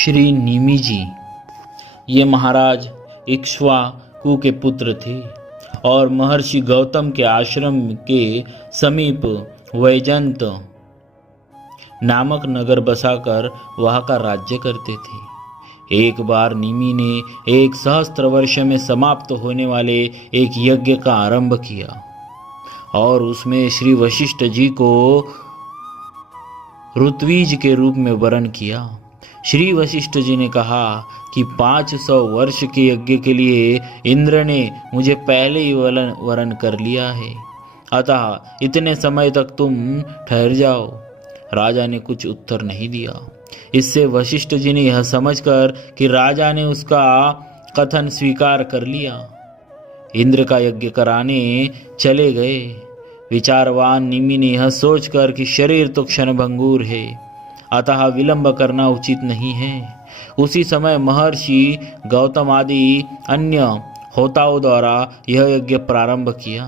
श्री निमि जी ये महाराज इक्ष्वाकु के पुत्र थे और महर्षि गौतम के आश्रम के समीप वैजंत नामक नगर बसाकर वहाँ का राज्य करते थे। एक बार निमि ने एक सहस्त्र वर्ष में समाप्त होने वाले एक यज्ञ का आरंभ किया और उसमें श्री वशिष्ठ जी को ऋत्विज के रूप में वरण किया। श्री वशिष्ठ जी ने कहा कि 500 वर्ष के यज्ञ के लिए इंद्र ने मुझे पहले ही वरण कर लिया है, अतः इतने समय तक तुम ठहर जाओ। राजा ने कुछ उत्तर नहीं दिया। इससे वशिष्ठ जी ने यह समझकर कि राजा ने उसका कथन स्वीकार कर लिया, इंद्र का यज्ञ कराने चले गए। विचारवान निमि ने यह सोचकर कि शरीर तो क्षणभंगुर है, अतः विलंब करना उचित नहीं है। उसी समय महर्षि गौतम आदि अन्य होताओं द्वारा यह यज्ञ प्रारंभ किया।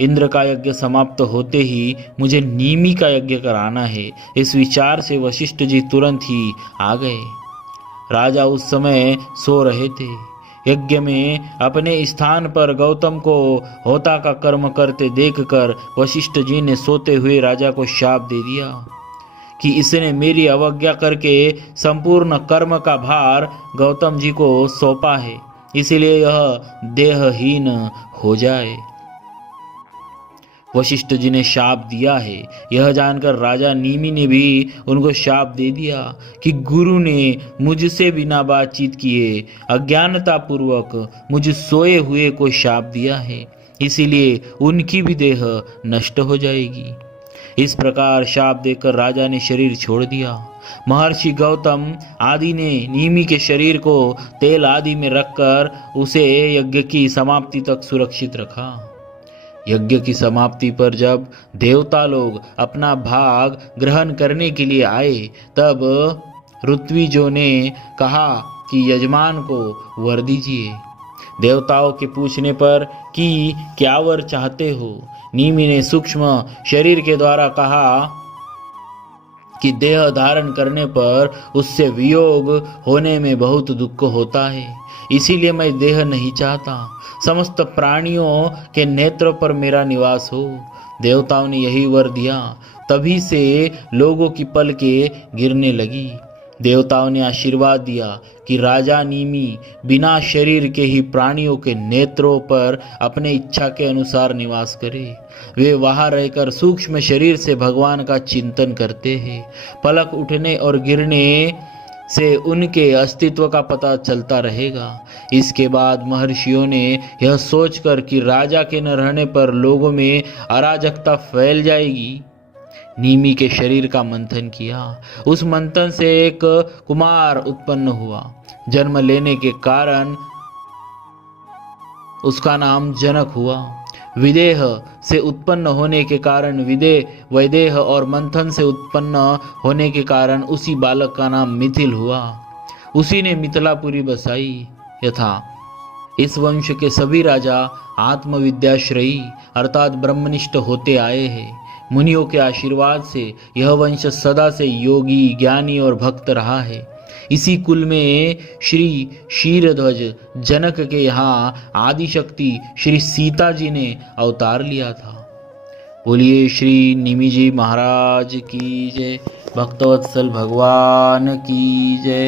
इंद्र का यज्ञ समाप्त होते ही मुझे निमि का यज्ञ कराना है, इस विचार से वशिष्ठ जी तुरंत ही आ गए। राजा उस समय सो रहे थे। यज्ञ में अपने स्थान पर गौतम को होता का कर्म करते देखकर वशिष्ठ जी ने सोते हुए राजा को शाप दे दिया कि इसने मेरी अवज्ञा करके संपूर्ण कर्म का भार गौतम जी को सौंपा है, इसलिए यह देहहीन हो जाए। वशिष्ठ जी ने शाप दिया है। यह जानकर राजा निमि ने भी उनको शाप दे दिया कि गुरु ने मुझसे बिना बातचीत किए अज्ञानता पूर्वक मुझ सोए हुए को शाप दिया है, इसीलिए उनकी भी देह नष्ट हो जाएगी। इस प्रकार शाप देकर राजा ने शरीर छोड़ दिया। महर्षि गौतम आदि ने निमि के शरीर को तेल आदि में रखकर उसे यज्ञ की समाप्ति तक सुरक्षित रखा। यज्ञ की समाप्ति पर जब देवता लोग अपना भाग ग्रहण करने के लिए आए, तब ऋत्विजों ने कहा कि यजमान को वर दीजिए। देवताओं के पूछने पर कि क्या वर चाहते हो, निमि ने सूक्ष्म शरीर के द्वारा कहा कि देह धारण करने पर उससे वियोग होने में बहुत दुख होता है, इसीलिए मैं देह नहीं चाहता। समस्त प्राणियों के नेत्रों पर मेरा निवास हो। देवताओं ने यही वर दिया। तभी से लोगों की पलकें गिरने लगी। देवताओं ने आशीर्वाद दिया कि राजा निमि बिना शरीर के ही प्राणियों के नेत्रों पर अपने इच्छा के अनुसार निवास करे। वे वहां रहकर सूक्ष्म शरीर से भगवान का चिंतन करते हैं। पलक उठने और गिरने से उनके अस्तित्व का पता चलता रहेगा। इसके बाद महर्षियों ने यह सोचकर कि राजा के न रहने पर लोगों में अराजकता फैल जाएगी, निमि के शरीर का मंथन किया। उस मंथन से एक कुमार उत्पन्न हुआ। जन्म लेने के कारण उसका नाम जनक हुआ। विदेह से उत्पन्न होने के कारण वैदेह और मंथन से उत्पन्न होने के कारण उसी बालक का नाम मिथिल हुआ। उसी ने मिथिलापुरी बसाई। यथा इस वंश के सभी राजा आत्मविद्याश्रयी अर्थात ब्रह्मनिष्ठ होते आए हैं। मुनियों के आशीर्वाद से यह वंश सदा से योगी, ज्ञानी और भक्त रहा है। इसी कुल में श्री क्षीरध्वज जनक के यहाँ आदिशक्ति श्री सीता जी ने अवतार लिया था। बोलिए श्री निमि जी महाराज की जय, भक्तवत्सल भगवान की जय।